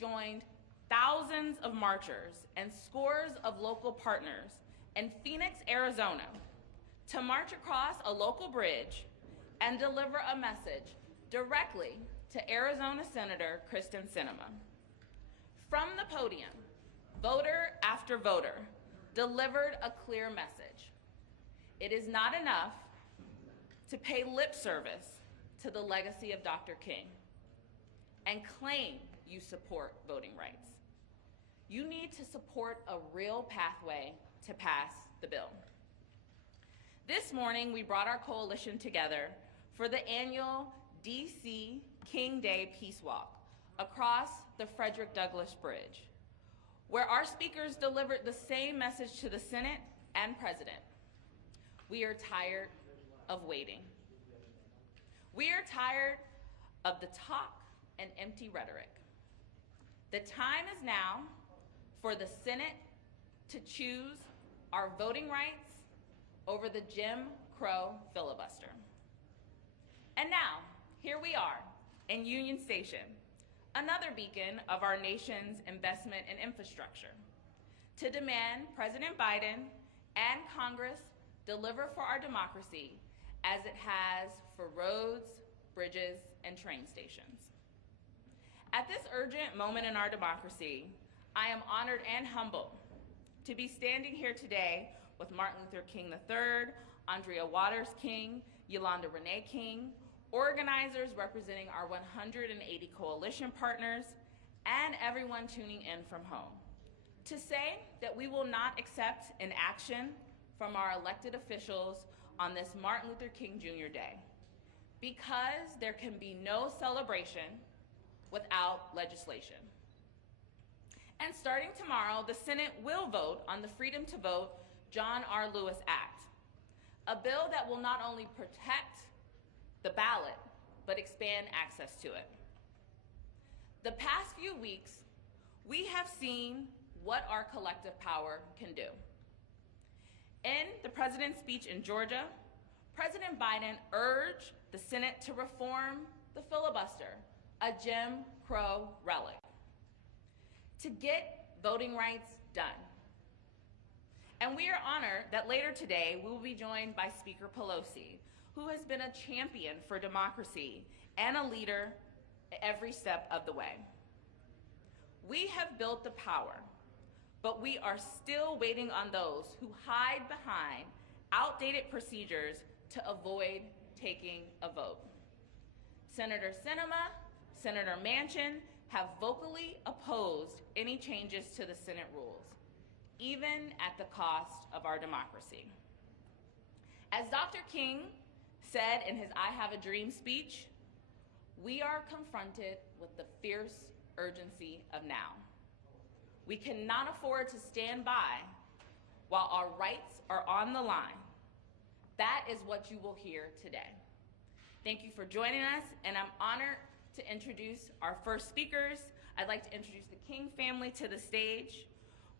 joined thousands of marchers and scores of local partners in Phoenix, Arizona, to march across a local bridge and deliver a message directly to Arizona Senator Kristen Sinema. From the podium, voter after voter delivered a clear message. It is not enough to pay lip service to the legacy of Dr. King and claim you support voting rights. You need to support a real pathway to pass the bill. This morning, we brought our coalition together for the annual DC King Day Peace Walk across the Frederick Douglass Bridge, where our speakers delivered the same message to the Senate and President. We are tired of waiting. We are tired of the talk and empty rhetoric. The time is now for the Senate to choose our voting rights over the Jim Crow filibuster. And now, here we are in Union Station, another beacon of our nation's investment in infrastructure, to demand President Biden and Congress deliver for our democracy as it has for roads, bridges, and train stations. At this urgent moment in our democracy, I am honored and humbled to be standing here today with Martin Luther King III, Andrea King, Yolanda King, organizers representing our 180 coalition partners, and everyone tuning in from home, to say that we will not accept inaction from our elected officials on this Martin Luther King Jr. Day, because there can be no celebration without legislation. And starting tomorrow, the Senate will vote on the Freedom to Vote John R. Lewis Act, a bill that will not only protect the ballot, but expand access to it. The past few weeks, we have seen what our collective power can do. In the president's speech in Georgia, President Biden urged the Senate to reform the filibuster, a Jim Crow relic, to get voting rights done. And we are honored that later today we will be joined by Speaker Pelosi, who has been a champion for democracy and a leader every step of the way. We have built the power, but we are still waiting on those who hide behind outdated procedures to avoid taking a vote. Senator Sinema, Senator Manchin have vocally opposed any changes to the Senate rules, even at the cost of our democracy. As Dr. King said in his I Have a Dream speech, we are confronted with the fierce urgency of now. We cannot afford to stand by while our rights are on the line. That is what you will hear today. Thank you for joining us, and I'm honored to introduce our first speakers. I'd like to introduce the King family to the stage.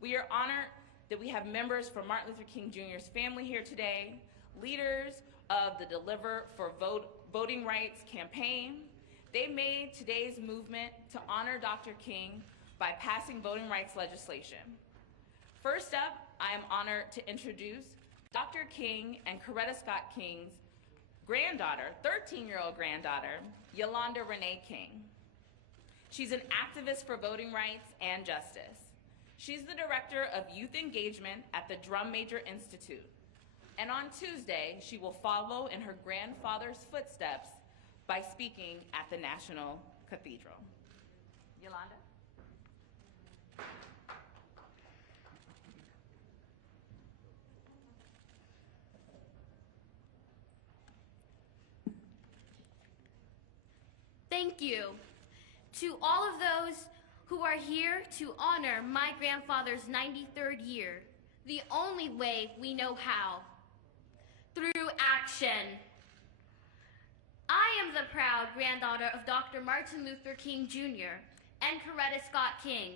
We are honored that we have members from Martin Luther King Jr.'s family here today, leaders of the Deliver for Voting Rights campaign. They made today's movement to honor Dr. King by passing voting rights legislation. First up, I am honored to introduce Dr. King and Coretta Scott King's granddaughter, 13-year-old granddaughter, Yolanda King. She's an activist for voting rights and justice. She's the director of youth engagement at the Drum Major Institute. And on Tuesday, she will follow in her grandfather's footsteps by speaking at the National Cathedral. Yolanda? Thank you to all of those who are here to honor my grandfather's 93rd year, the only way we know how, through action. I am the proud granddaughter of Dr. Martin Luther King Jr. and Coretta Scott King.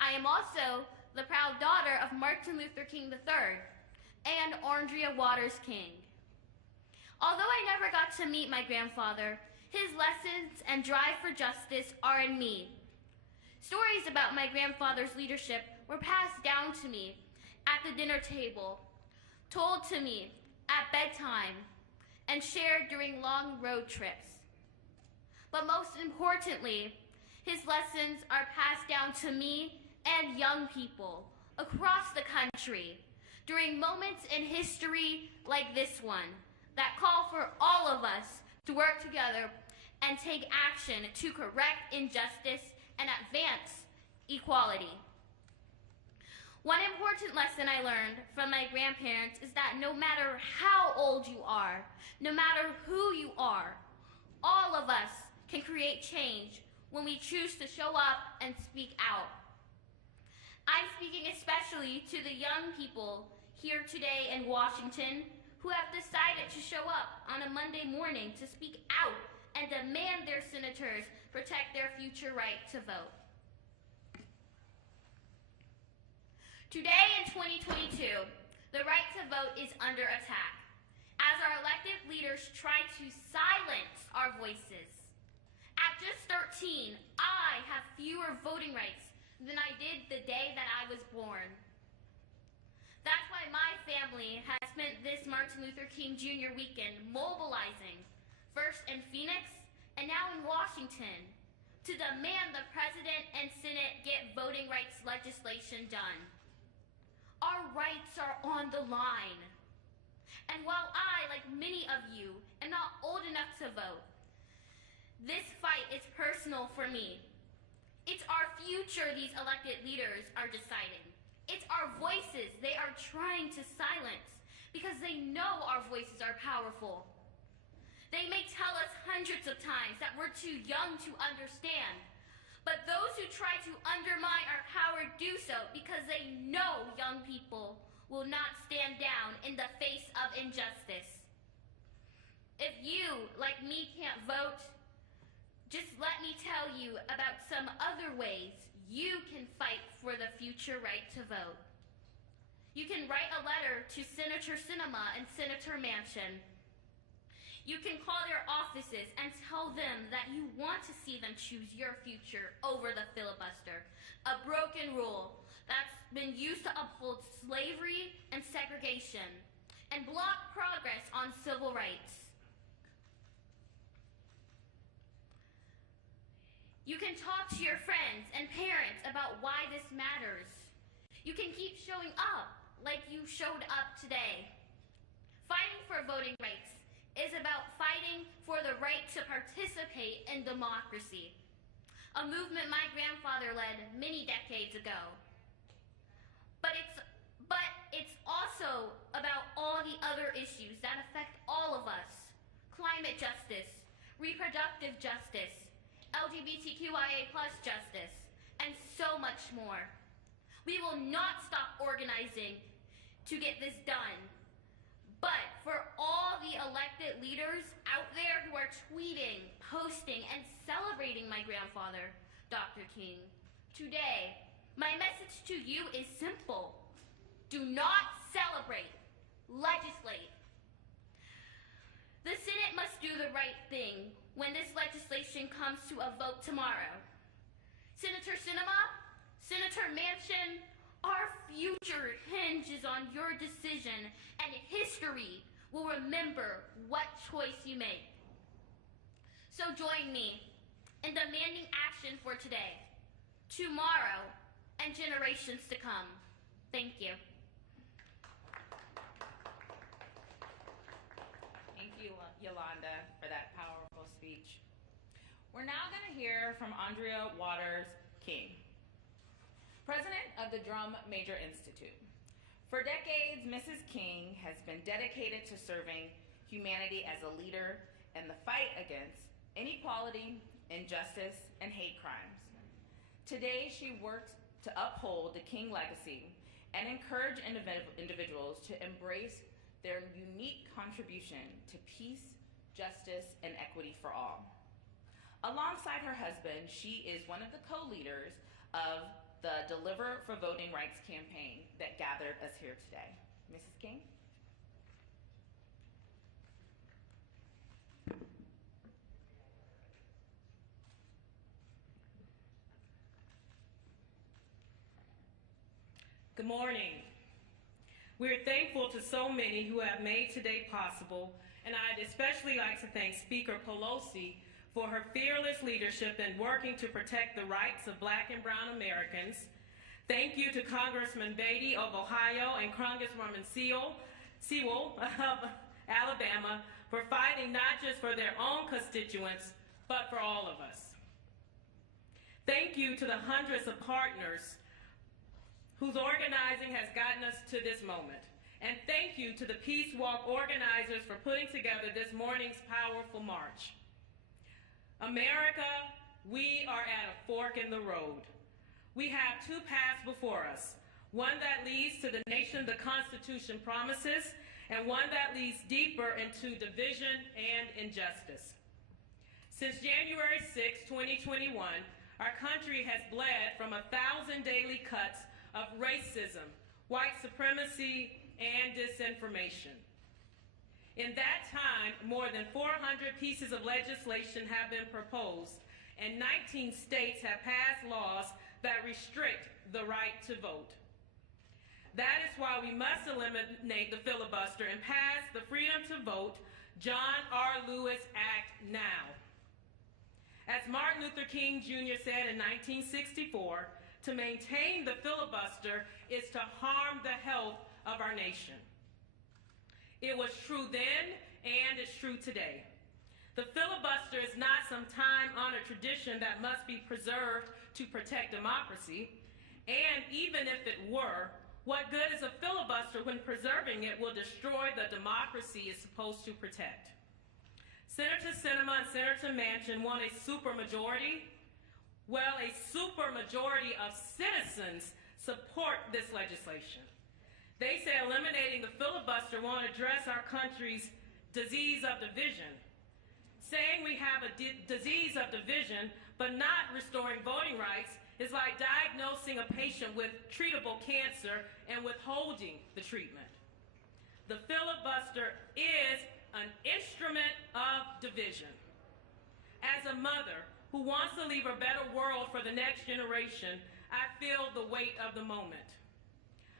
I am also the proud daughter of Martin Luther King III and Andrea King. Although I never got to meet my grandfather, his lessons and drive for justice are in me. Stories about my grandfather's leadership were passed down to me at the dinner table, told to me at bedtime, and shared during long road trips. But most importantly, his lessons are passed down to me and young people across the country during moments in history like this one that call for all of us to work together and take action to correct injustice and advance equality. One important lesson I learned from my grandparents is that no matter how old you are, no matter who you are, all of us can create change when we choose to show up and speak out. I'm speaking especially to the young people here today in Washington who have decided to show up on a Monday morning to speak out and demand their senators protect their future right to vote. Today in 2022, the right to vote is under attack as our elected leaders try to silence our voices. At just 13, I have fewer voting rights than I did the day that I was born. That's why my family has spent this Martin Luther King Jr. weekend mobilizing, first in Phoenix and now in Washington, to demand the President and Senate get voting rights legislation done. Our rights are on the line. And while I, like many of you, am not old enough to vote, this fight is personal for me. It's our future these elected leaders are deciding. It's our voices they are trying to silence because they know our voices are powerful. They may tell us hundreds of times that we're too young to understand, but those who try to undermine our power do so because they know young people will not stand down in the face of injustice. If you, like me, can't vote, just let me tell you about some other ways you can fight for the future right to vote. You can write a letter to Senator Sinema and Senator Manchin. You can call their offices and tell them that you want to see them choose your future over the filibuster, a broken rule that's been used to uphold slavery and segregation and block progress on civil rights. You can talk to your friends and parents about why this matters. You can keep showing up like you showed up today. Fighting for voting rights is about fighting for the right to participate in democracy, a movement my grandfather led many decades ago. But it's also about all the other issues that affect all of us: climate justice, reproductive justice, LGBTQIA+ justice, and so much more. We will not stop organizing to get this done. But for all the elected leaders out there who are tweeting, posting, and celebrating my grandfather, Dr. King, today, my message to you is simple. Do not celebrate, legislate. The Senate must do the right thing when this legislation comes to a vote tomorrow. Senator Sinema, Senator Manchin, our future hinges on your decision, and history will remember what choice you make. So join me in demanding action for today, tomorrow, and generations to come. Thank you. Thank you, Yolanda, for that powerful speech. We're now going to hear from Andrea King, President of the Drum Major Institute. For decades, Mrs. King has been dedicated to serving humanity as a leader in the fight against inequality, injustice, and hate crimes. Today, she works to uphold the King legacy and encourage individuals to embrace their unique contribution to peace, justice, and equity for all. Alongside her husband, she is one of the co-leaders of the Deliver for Voting Rights campaign that gathered us here today. Mrs. King? Good morning. We're thankful to so many who have made today possible, and I'd especially like to thank Speaker Pelosi for her fearless leadership in working to protect the rights of Black and brown Americans. Thank you to Congressman Beatty of Ohio and Congresswoman Sewell of Alabama for fighting not just for their own constituents, but for all of us. Thank you to the hundreds of partners whose organizing has gotten us to this moment. And thank you to the Peace Walk organizers for putting together this morning's powerful march. America, we are at a fork in the road. We have two paths before us, one that leads to the nation the Constitution promises, and one that leads deeper into division and injustice. Since January 6, 2021, our country has bled from 1,000 daily cuts of racism, white supremacy, and disinformation. In that time, more than 400 pieces of legislation have been proposed, and 19 states have passed laws that restrict the right to vote. That is why we must eliminate the filibuster and pass the Freedom to Vote John R. Lewis Act now. As Martin Luther King Jr. said in 1964, to maintain the filibuster is to harm the health of our nation. It was true then, and it's true today. The filibuster is not some time-honored tradition that must be preserved to protect democracy, and even if it were, what good is a filibuster when preserving it will destroy the democracy it's supposed to protect? Senator Sinema and Senator Manchin want a supermajority. Well, a supermajority of citizens support this legislation. They say eliminating the filibuster won't address our country's disease of division. Saying we have a disease of division but not restoring voting rights is like diagnosing a patient with treatable cancer and withholding the treatment. The filibuster is an instrument of division. As a mother who wants to leave a better world for the next generation, I feel the weight of the moment.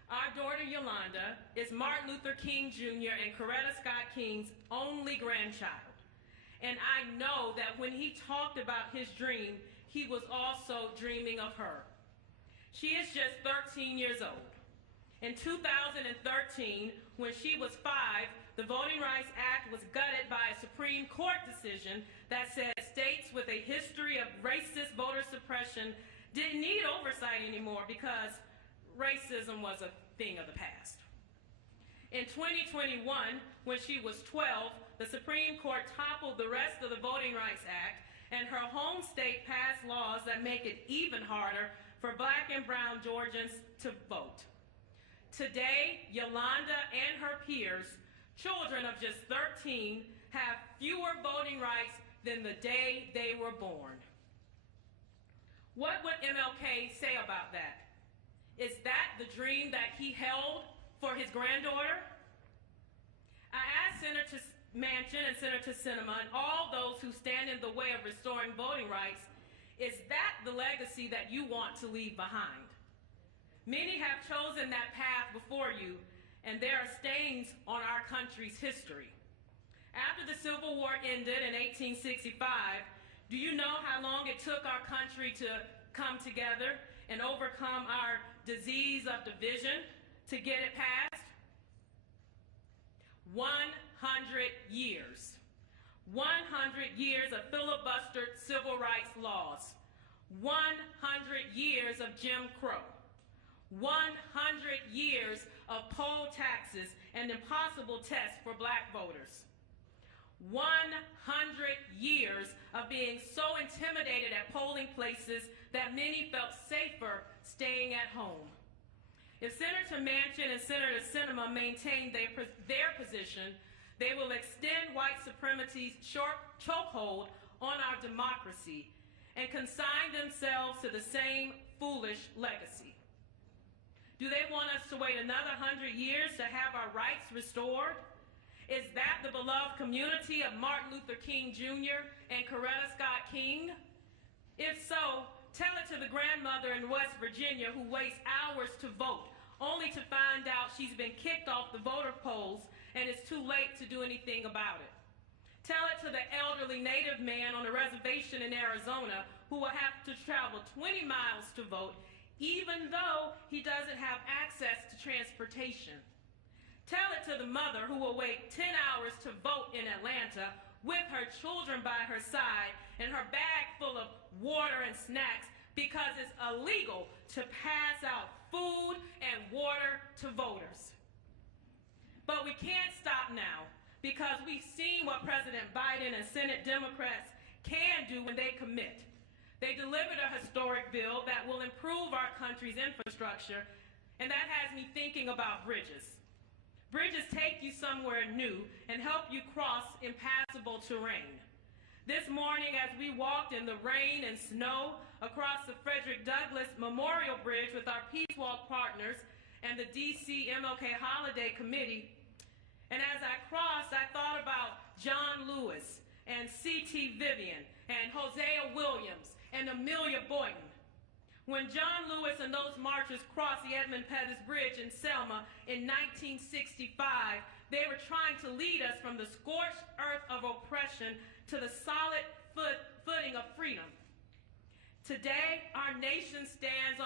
Our daughter Yolanda is Martin Luther King Jr. and Coretta Scott King's only grandchild. And I know that when he talked about his dream, he was also dreaming of her. She is just 13 years old. In 2013, when she was 5, the Voting Rights Act was gutted by a Supreme Court decision that said states with a history of racist voter suppression didn't need oversight anymore because racism was a thing of the past. In 2021, when she was 12, the Supreme Court toppled the rest of the Voting Rights Act, and her home state passed laws that make it even harder for Black and brown Georgians to vote. Today, Yolanda and her peers, children of just 13, have fewer voting rights than the day they were born. What would MLK say about that? Is that the dream that he held for his granddaughter? I asked Senator Manchin and Senator Sinema and all those who stand in the way of restoring voting rights, is that the legacy that you want to leave behind? Many have chosen that path before you, and there are stains on our country's history. After the Civil War ended in 1865, do you know how long it took our country to come together and overcome our disease of division to get it passed? 100 years. 100 years of filibustered civil rights laws. 100 years of Jim Crow. 100 years of poll taxes and impossible tests for Black voters. 100 years of being so intimidated at polling places that many felt safer staying at home. If Senator Manchin and Senator Sinema maintain their position, they will extend white supremacy's chokehold on our democracy and consign themselves to the same foolish legacy. Do they want us to wait another 100 years to have our rights restored? Is that the beloved community of Martin Luther King Jr. and Coretta Scott King? If so, tell it to the grandmother in West Virginia who waits hours to vote, only to find out she's been kicked off the voter polls and it's too late to do anything about it. Tell it to the elderly Native man on a reservation in Arizona who will have to travel 20 miles to vote, even though he doesn't have access to transportation. Tell it to the mother who will wait 10 hours to vote in Atlanta with her children by her side and her bag full of water and snacks because it's illegal to pass out food and water to voters. But we can't stop now because we've seen what President Biden and Senate Democrats can do when they commit. They delivered a historic bill that will improve our country's infrastructure, and that has me thinking about bridges. Bridges take you somewhere new and help you cross impassable terrain. This morning, as we walked in the rain and snow across the Frederick Douglass Memorial Bridge with our Peace Walk partners and the DC MLK Holiday Committee, and as I crossed, I thought about John Lewis and C.T. Vivian and Hosea Williams and Amelia Boynton. When John Lewis and those marchers crossed the Edmund Pettus Bridge in Selma in 1965, they were trying to lead us from the scorched earth of oppression to the solid footing of freedom. Today, our nation stands on